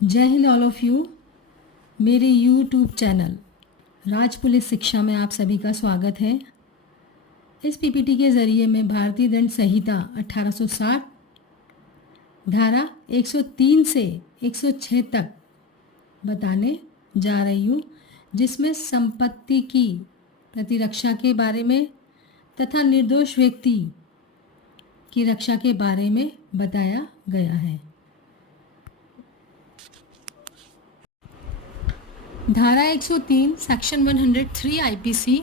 जय Hind all of you. मेरे YouTube channel राज police शिक्षा में आप सभी का स्वागत है। इस पीपीटी के ज़रिए मैं भारतीय दंड संहिता 1860 धारा 103 से 106 तक बताने जा रही हूँ, जिसमें संपत्ति की प्रतिरक्षा के बारे में तथा निर्दोष व्यक्ति की रक्षा के बारे में बताया गया है। धारा 103 सेक्शन 103 आईपीसी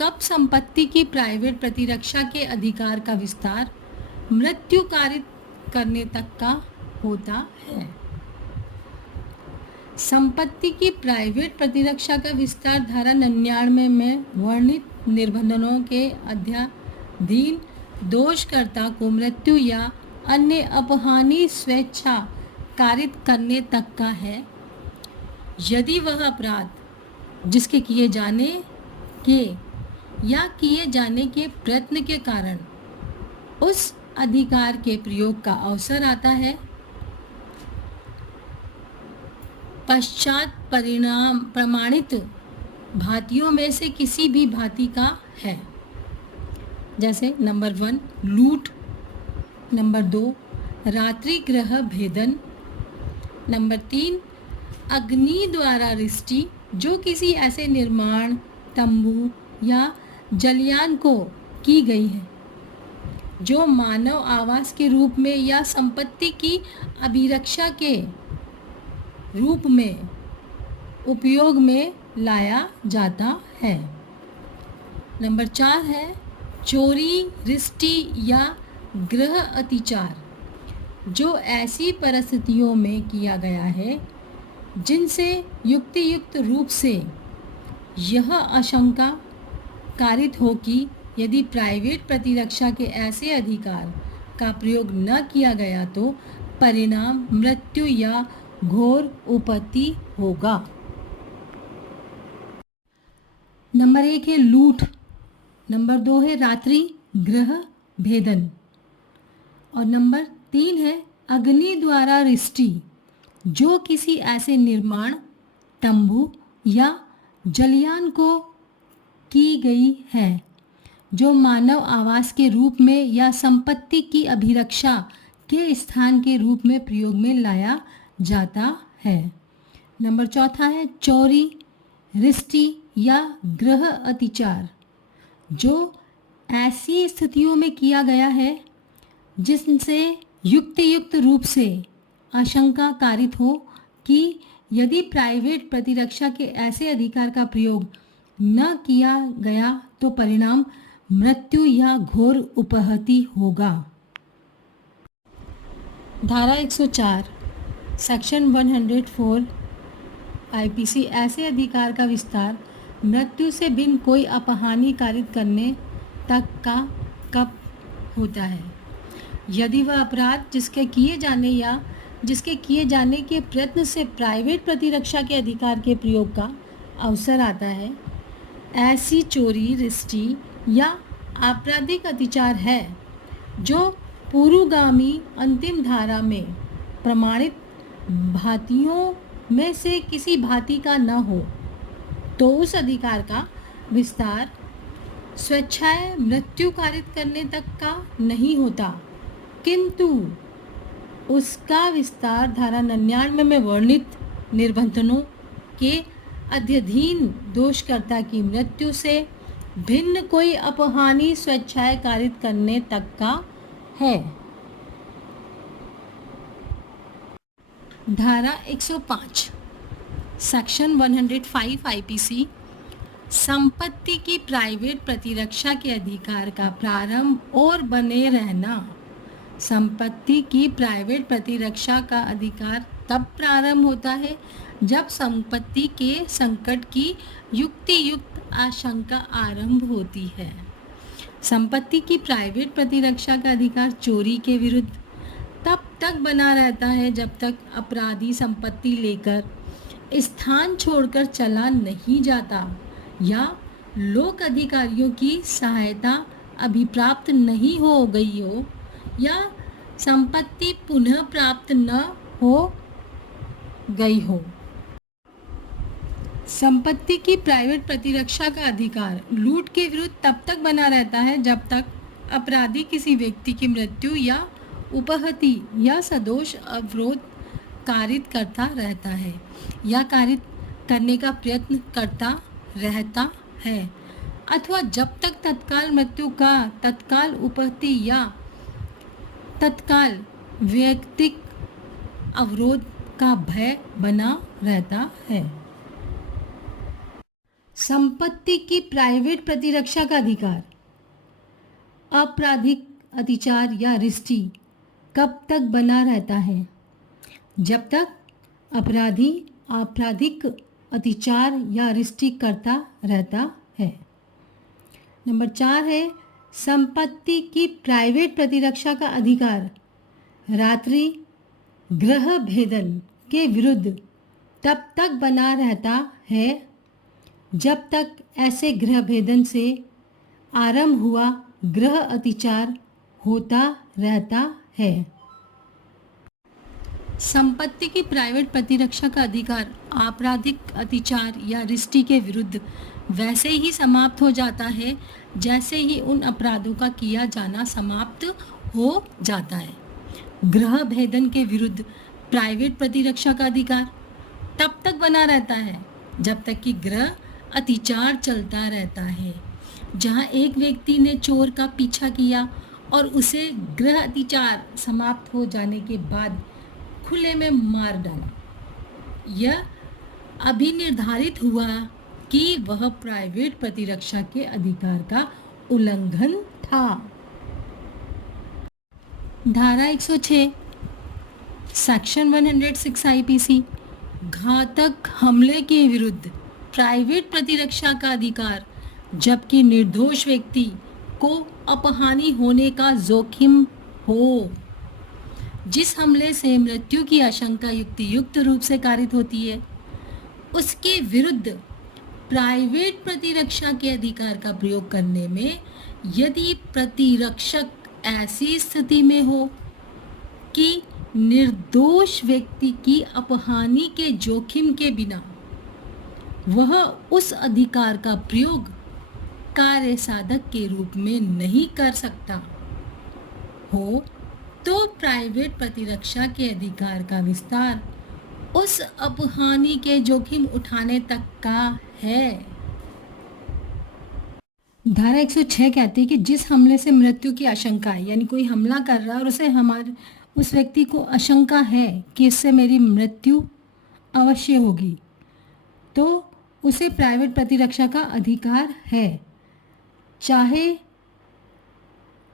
कब संपत्ति की प्राइवेट प्रतिरक्षा के अधिकार का विस्तार मृत्यु कारित करने तक का होता है। संपत्ति की प्राइवेट प्रतिरक्षा का विस्तार धारा 99 में वर्णित निबंधनों के अध्याधीन दोषकर्ता को मृत्यु या अन्य अपहानी स्वेच्छा कारित करने तक का है, यदि वह अपराध जिसके किए जाने के या किए जाने के प्रयत्न के कारण उस अधिकार के प्रयोग का अवसर आता है, पश्चात परिणाम प्रमाणित भातियों में से किसी भी भांति का है, जैसे नंबर 1 लूट, नंबर 2 रात्रि गृह भेदन, नंबर 3 अग्नि द्वारा रिष्टि जो किसी ऐसे निर्माण तंबू या जलयान को की गई है जो मानव आवास के रूप में या संपत्ति की अभिरक्षा के रूप में उपयोग में लाया जाता है। नंबर 4 है चोरी, रिष्टि या गृह अतिचार जो ऐसी परिस्थितियों में किया गया है जिनसे युक्तियुक्त रूप से यह आशंका कारित हो कि यदि प्राइवेट प्रतिरक्षा के ऐसे अधिकार का प्रयोग न किया गया तो परिणाम मृत्यु या घोर उपत्ति होगा। नंबर 1 है लूट, नंबर 2 है रात्रि गृह भेदन और नंबर 3 है अग्नि द्वारा रिष्टि जो किसी ऐसे निर्माण तंबू या जलयान को की गई है जो मानव आवास के रूप में या संपत्ति की अभिरक्षा के स्थान के रूप में प्रयोग में लाया जाता है। नंबर 4 है चोरी, रिष्टि या गृह अतिचार जो ऐसी स्थितियों में किया गया है जिनसे युक्तियुक्त रूप से आशंका कारित हो कि यदि प्राइवेट प्रतिरक्षा के ऐसे अधिकार का प्रयोग न किया गया तो परिणाम मृत्यु या घोर उपहति होगा। धारा 104 सेक्शन 104 आईपीसी ऐसे अधिकार का विस्तार मृत्यु से भिन्न कोई अपहानि कारित करने तक का कब होता है, यदि वह अपराध जिसके किए जाने या जिसके किए जाने के प्रयत्न से प्राइवेट प्रतिरक्षा के अधिकार के प्रयोग का अवसर आता है, ऐसी चोरी, रिष्टि या आपराधिक अतिचार है जो पूर्वगामी अंतिम धारा में प्रमाणित भातियों में से किसी भांति का न हो, तो उस अधिकार का विस्तार स्वेच्छाएं मृत्यु कारित करने तक का नहीं होता, किंतु उसका विस्तार धारा 99 में वर्णित निबंधनों के अध्यधीन दोषकर्ता की मृत्यु से भिन्न कोई अपहानि स्वेच्छाएं कारित करने तक का है। धारा 105 सेक्शन 105 आईपीसी संपत्ति की प्राइवेट प्रतिरक्षा के अधिकार का प्रारंभ और बने रहना। संपत्ति की प्राइवेट प्रतिरक्षा का अधिकार तब प्रारंभ होता है जब संपत्ति के संकट की युक्तियुक्त आशंका आरंभ होती है। संपत्ति की प्राइवेट प्रतिरक्षा का अधिकार चोरी के विरुद्ध तब तक बना रहता है जब तक अपराधी संपत्ति लेकर स्थान छोड़कर चला नहीं जाता या लोक अधिकारियों की सहायता अभी प्राप्त नहीं हो गई हो या संपत्ति पुनः प्राप्त न हो गई हो। संपत्ति की प्राइवेट प्रतिरक्षा का अधिकार लूट के विरुद्ध तब तक बना रहता है जब तक अपराधी किसी व्यक्ति की मृत्यु या उपहति या सदोष अवरोध कारित करता रहता है या कारित करने का प्रयत्न करता रहता है, अथवा जब तक तत्काल मृत्यु का, तत्काल उपहति या तत्काल वैयक्तिक अवरोध का भय बना रहता है। संपत्ति की प्राइवेट प्रतिरक्षा का अधिकार आपराधिक अतिचार या रिष्टि कब तक बना रहता है? जब तक अपराधी आपराधिक अतिचार या रिष्टि करता रहता है। नंबर 4 है संपत्ति की प्राइवेट प्रतिरक्षा का अधिकार रात्रि गृह भेदन के विरुद्ध तब तक बना रहता है जब तक ऐसे गृह भेदन से आरंभ हुआ गृह अतिचार होता रहता है। संपत्ति की प्राइवेट प्रतिरक्षा का अधिकार आपराधिक अतिचार या रिष्टि के विरुद्ध वैसे ही समाप्त हो जाता है जैसे ही उन अपराधों का किया जाना समाप्त हो जाता है। गृह भेदन के विरुद्ध प्राइवेट प्रतिरक्षा का अधिकार तब तक बना रहता है जब तक कि गृह अतिचार चलता रहता है। जहां एक व्यक्ति ने चोर का पीछा किया और उसे गृह अतिचार समाप्त हो जाने के बाद खुले में मार डाला, यह अभी निर्धारित हुआ कि वह प्राइवेट प्रतिरक्षा के अधिकार का उल्लंघन था। धारा 106 सेक्शन 106 आईपीसी घातक हमले के विरुद्ध प्राइवेट प्रतिरक्षा का अधिकार जबकि निर्दोष व्यक्ति को अपहानि होने का जोखिम हो। जिस हमले से मृत्यु की आशंका युक्त रूप से कारित होती है उसके विरुद्ध प्राइवेट प्रतिरक्षा के अधिकार का प्रयोग करने में यदि प्रतिरक्षक ऐसी स्थिति में हो कि निर्दोष व्यक्ति की अपहानि के जोखिम के बिना वह उस अधिकार का प्रयोग कार्य साधक के रूप में नहीं कर सकता हो तो प्राइवेट प्रतिरक्षा के अधिकार का विस्तार उस अपहानि के जोखिम उठाने तक का है। धारा 106 कहती है कि जिस हमले से मृत्यु की आशंका है, यानी कोई हमला कर रहा है और उस व्यक्ति को आशंका है कि इससे मेरी मृत्यु अवश्य होगी, तो उसे प्राइवेट प्रतिरक्षा का अधिकार है। चाहे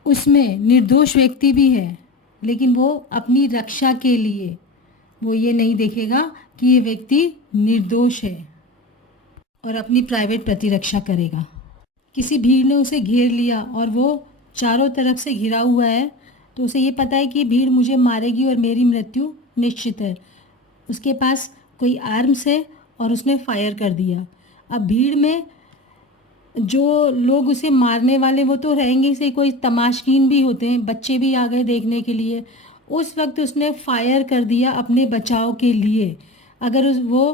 उसमें निर्दोष व्यक्ति भी है, लेकिन वो अपनी रक्षा के लिए वो ये नहीं देखेगा कि ये व्यक्ति निर्दोष है और अपनी प्राइवेट प्रतिरक्षा करेगा। किसी भीड़ ने उसे घेर लिया और वो चारों तरफ से घिरा हुआ है, तो उसे ये पता है कि भीड़ मुझे मारेगी और मेरी मृत्यु निश्चित है। उसके पास कोई आर्म्स है और उसने फायर कर दिया। अब भीड़ में जो लोग उसे मारने वाले वो तो रहेंगे से, कोई तमाशकीन भी होते हैं, बच्चे भी आ गए देखने के लिए। उस वक्त उसने फायर कर दिया अपने बचाव के लिए। अगर वो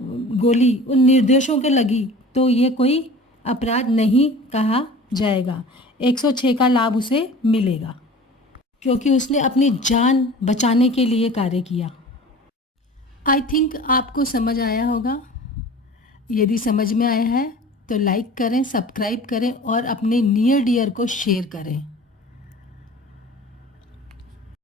गोली उन निर्दोषों के लगी तो ये कोई अपराध नहीं कहा जाएगा। 106 का लाभ उसे मिलेगा क्योंकि उसने अपनी जान बचाने के लिए कार्य किया। आई थिंक आपको समझ आया होगा। यदि समझ में आया है तो लाइक करें, सब्सक्राइब करें और अपने नियर डियर को शेयर करें।